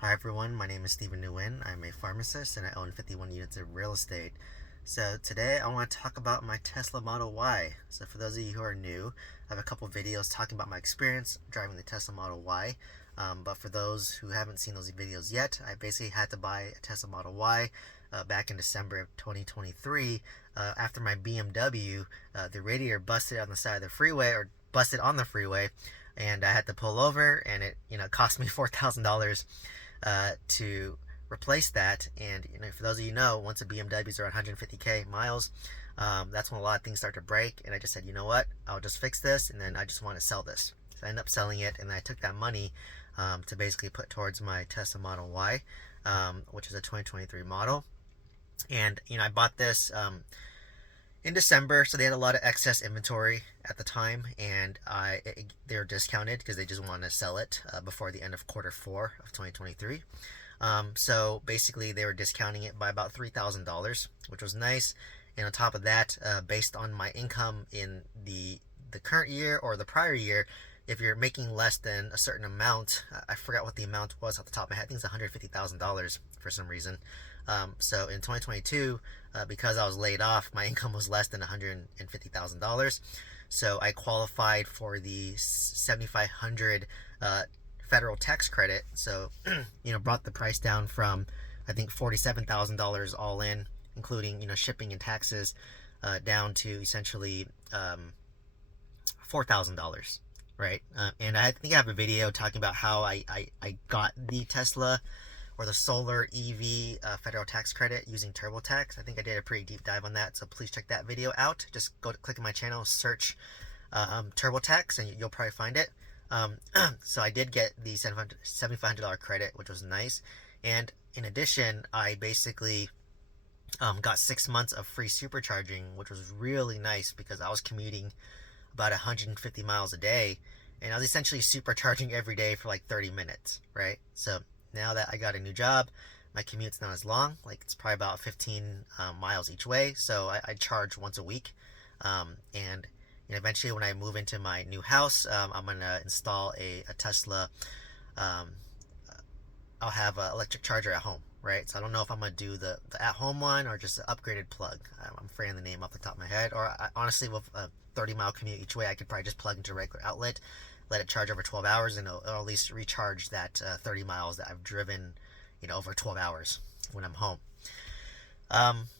Hi everyone, my name is Stephen Nguyen. I'm a pharmacist and I own 51 units of real estate. So today I want to talk about my Tesla Model Y. So for those of you who are new, I have a couple videos talking about my experience driving the Tesla Model Y. But for those who haven't seen those videos yet, I basically had to buy a Tesla Model Y back in December of 2023 after my BMW, the radiator busted on the side of the freeway or busted on the freeway, and I had to pull over, and it cost me $4,000 to replace that. And for those of you who know, once a BMWs are 150k miles, that's when a lot of things start to break. And I just said, you know what, I'll just fix this, and then I just want to sell this. So I ended up selling it, and then I took that money to basically put towards my Tesla Model Y, which is a 2023 model. And I bought this in December, so they had a lot of excess inventory at the time, and they were discounted because they just wanted to sell it before the end of Q4 of 2023. So basically, they were discounting it by about $3,000, which was nice. And on top of that, based on my income in the current year or the prior year, if you're making less than a certain amount, I forgot what the amount was off the top of my head. I think it's $150,000 for some reason. So in 2022, because I was laid off, my income was less than $150,000. So I qualified for the 7,500 federal tax credit. So brought the price down from, I think, $47,000 all in, including shipping and taxes, down to essentially $4,000. Right. And I think I have a video talking about how I got the Tesla or the solar EV federal tax credit using TurboTax. I think I did a pretty deep dive on that, so please check that video out. Just go to click on my channel, search TurboTax, and you'll probably find it. So I did get the $7,500 credit, which was nice. And in addition, I basically got 6 months of free supercharging, which was really nice because I was commuting about 150 miles a day, and I was essentially supercharging every day for like 30 minutes, right? So now that I got a new job, my commute's not as long. Like, it's probably about 15 miles each way. So I charge once a week. And eventually, when I move into my new house, I'm going to install a Tesla. Um, I'll have an electric charger at home, right? So I don't know if I'm going to do the at-home one or just an upgraded plug. I'm forgetting the name off the top of my head. Or honestly, with a 30-mile commute each way, I could probably just plug into a regular outlet, let it charge over 12 hours, and it'll at least recharge that 30 miles that I've driven, over 12 hours when I'm home.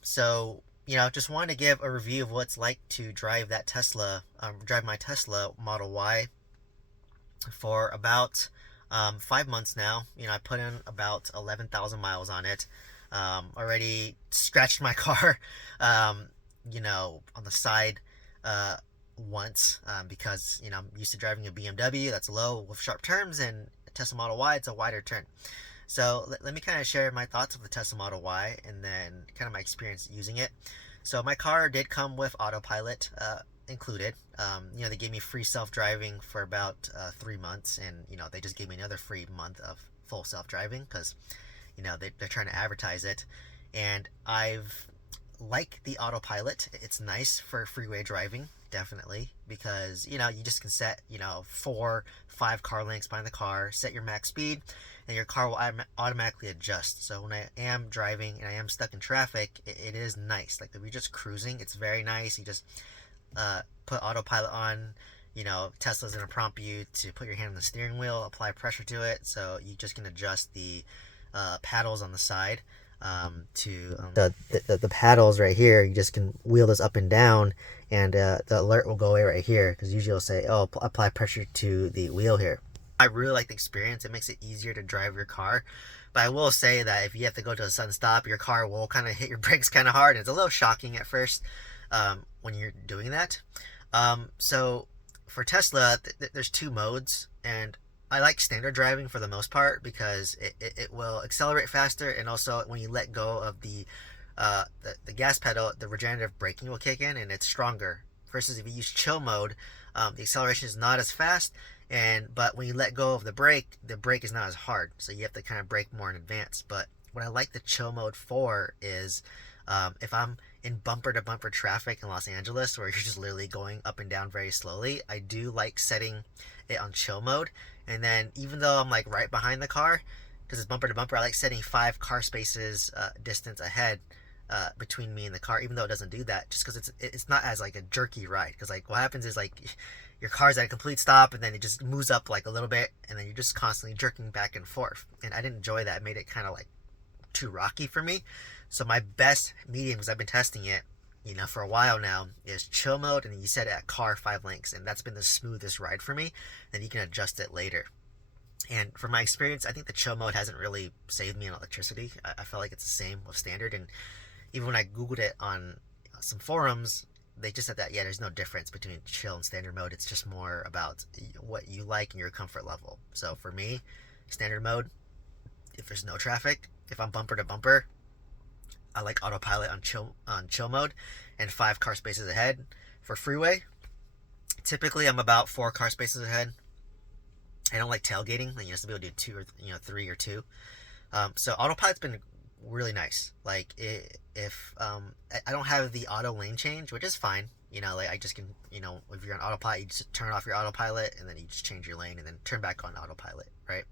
So, just wanted to give a review of what it's like to drive that drive my Tesla Model Y for about 5 months now. I put in about 11,000 miles on it. Already scratched my car, on the side once, because I'm used to driving a BMW that's low with sharp turns, and a Tesla Model Y, it's a wider turn. So let me kind of share my thoughts of the Tesla Model Y and then kind of my experience using it. So my car did come with Autopilot included. They gave me free self-driving for about 3 months, and they just gave me another free month of full self-driving because they're trying to advertise it. And I've like the Autopilot. It's nice for freeway driving, definitely, because you just can set 4-5 car lengths behind the car, set your max speed, and your car will automatically adjust. So when I am driving and I am stuck in traffic, it is nice. Like, if you're just cruising, it's very nice. You just put Autopilot on. Tesla's gonna prompt you to put your hand on the steering wheel, apply pressure to it, so you just can adjust the paddles on the side. To the paddles right here, you just can wheel this up and down, and the alert will go away right here, because usually it'll say, oh, apply pressure to the wheel here. I really like the experience. It makes it easier to drive your car. But I will say that if you have to go to a sudden stop, your car will kind of hit your brakes kind of hard. It's a little shocking at first when you're doing that. So for Tesla, there's 2 modes, and I like standard driving for the most part because it will accelerate faster, and also when you let go of the gas pedal, the regenerative braking will kick in and it's stronger. Versus if you use chill mode, the acceleration is not as fast, but when you let go of the brake is not as hard, so you have to kind of brake more in advance. But what I like the chill mode for is if I'm in bumper to bumper traffic in Los Angeles, where you're just literally going up and down very slowly, I do like setting it on chill mode. And then even though I'm like right behind the car, because it's bumper to bumper, I like setting 5 car spaces distance ahead between me and the car, even though it doesn't do that, just because it's not as like a jerky ride. Because like what happens is like your car's at a complete stop and then it just moves up like a little bit and then you're just constantly jerking back and forth. And I didn't enjoy that. It made it kind of like too rocky for me. So my best medium, because I've been testing it, for a while now, is chill mode, and then you set it at car 5 links, and that's been the smoothest ride for me. Then you can adjust it later. And from my experience, I think the chill mode hasn't really saved me on electricity. I feel like it's the same with standard, and even when I googled it on some forums, they just said that there's no difference between chill and standard mode. It's just more about what you like and your comfort level. So for me, standard mode, if there's no traffic, if I'm bumper to bumper, I like autopilot on chill mode, and 5 car spaces ahead. For freeway, typically I'm about 4 car spaces ahead. I don't like tailgating. Like, some people do 2 or 3 or 2. So autopilot's been really nice. Like if I don't have the auto lane change, which is fine. Like I just can, if you're on autopilot, you just turn off your autopilot and then you just change your lane and then turn back on autopilot, right?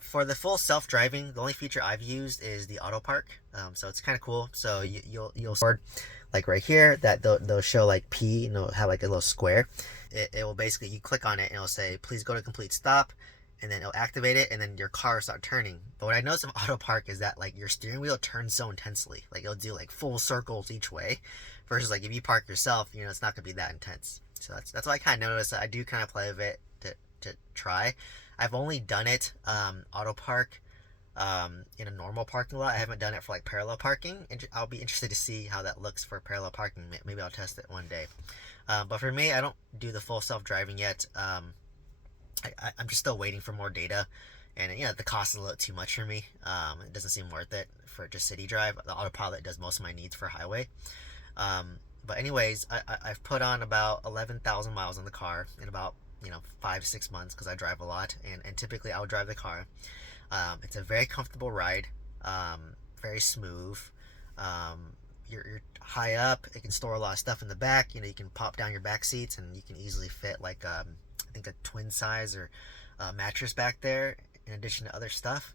For the full self-driving, the only feature I've used is the auto park. So it's kind of cool. So you'll sort like right here that they'll show like P, have like a little square. It will basically, you click on it and it'll say, please go to complete stop, and then it'll activate it, and then your car will start turning. But what I noticed of auto park is that like your steering wheel turns so intensely, like it'll do like full circles each way, versus like if you park yourself, it's not gonna be that intense. So that's why I kind of noticed that I do kind of play with it to try. I've only done it auto park in a normal parking lot. I haven't done it for like parallel parking, and I'll be interested to see how that looks for parallel parking. Maybe I'll test it one day. But for me, I don't do the full self-driving yet. I'm just still waiting for more data, and the cost is a little too much for me. It doesn't seem worth it for just city drive. The autopilot does most of my needs for highway. But anyways, I've put on about 11,000 miles on the car in about 5-6 months, because I drive a lot, and typically I'll drive the car. It's a very comfortable ride, very smooth. You're high up. It can store a lot of stuff in the back. You can pop down your back seats, and you can easily fit like I think a twin size or mattress back there, in addition to other stuff.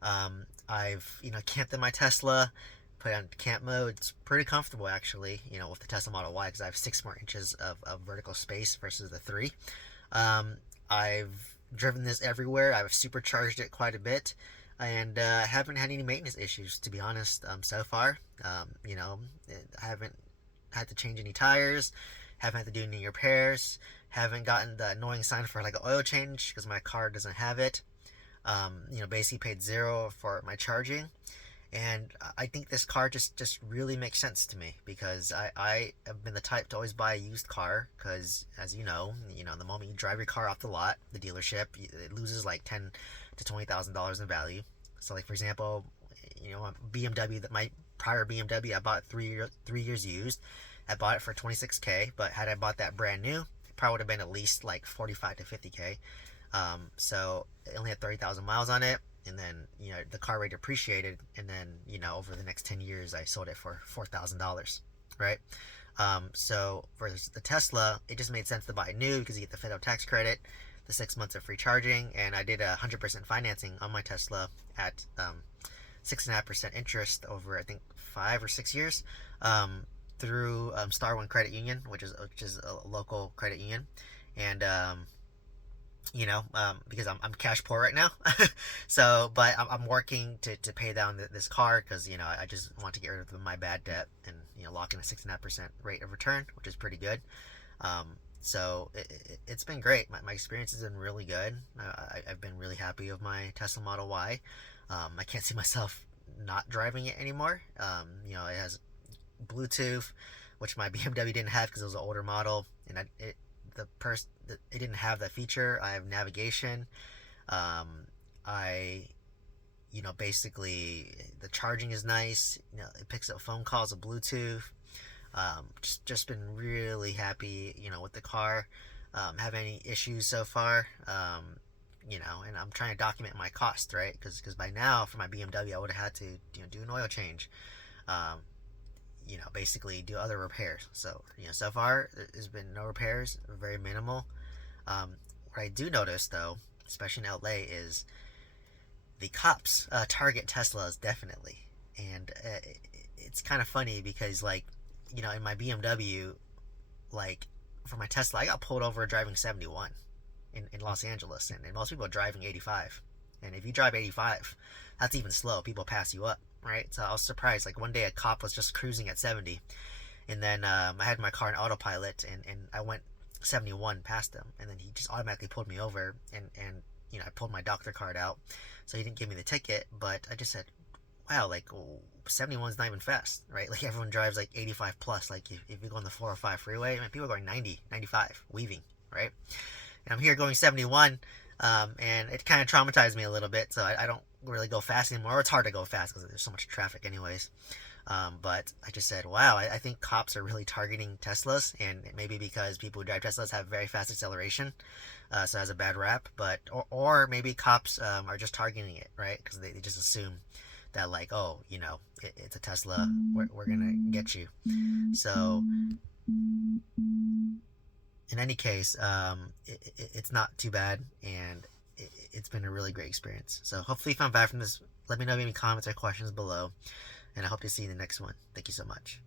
I've camped in my Tesla, put it on camp mode. It's pretty comfortable actually, with the Tesla Model Y, because I have 6 more inches of vertical space versus the 3. I've driven this everywhere. I've supercharged it quite a bit, and haven't had any maintenance issues, to be honest, so far. I haven't had to change any tires, haven't had to do any repairs, haven't gotten the annoying sign for like an oil change because my car doesn't have it. Basically paid 0 for my charging. And I think this car just really makes sense to me, because I have been the type to always buy a used car, because as the moment you drive your car off the lot, the dealership, it loses like $10,000 to $20,000 in value. So like for example, BMW, that my prior BMW I bought 3 years used. I bought it for $26K, but had I bought that brand new, it probably would have been at least like $45,000 to $50,000. So it only had 30,000 miles on it. And then, the car rate appreciated. And then, over the next 10 years, I sold it for $4,000, right? So for the Tesla, it just made sense to buy new, because you get the federal tax credit, the 6 months of free charging. And I did 100% financing on my Tesla at 6.5% interest over, I think, 5 or 6 years, through Star One Credit Union, which is a local credit union. And, because I'm cash poor right now. So, but I'm working to pay down this car, because, I just want to get rid of my bad debt and, lock in a 6.5% rate of return, which is pretty good. So it's been great. My experience has been really good. I've been really happy with my Tesla Model Y. I can't see myself not driving it anymore. It has Bluetooth, which my BMW didn't have because it was an older model, and it didn't have that feature. I have navigation. Basically the charging is nice. It picks up phone calls with Bluetooth. Just been really happy, with the car. Have any issues so far. And I'm trying to document my cost, right? Because by now for my BMW I would have had to do an oil change. Basically do other repairs. So, so far there's been no repairs, very minimal. What I do notice though, especially in LA, is the cops target Teslas definitely, and it's kind of funny because like, in my BMW, like for my Tesla, I got pulled over driving 71 in Los Angeles, and most people are driving 85. And if you drive 85, that's even slow. People pass you up, right? So I was surprised. Like one day, a cop was just cruising at 70, and then I had my car in autopilot, and I went 71 past him, and then he just automatically pulled me over, and I pulled my doctor card out, so he didn't give me the ticket, but I just said, wow, like 71 is not even fast, right? Like everyone drives like 85 plus. Like if you go on the 405 freeway, I mean, people are going 90, 95, weaving, right? And I'm here going 71, and it kind of traumatized me a little bit, so I don't really go fast anymore. It's hard to go fast because there's so much traffic anyways. But I just said, wow, I think cops are really targeting Teslas, and maybe because people who drive Teslas have very fast acceleration, so it has a bad rap. But or maybe cops are just targeting it, right? Because they just assume that like, oh, it's a Tesla, we're gonna get you. So in any case, it's not too bad, and it's been a really great experience. So hopefully you found value from this. Let me know if you have any comments or questions below, and I hope to see you in the next one. Thank you so much.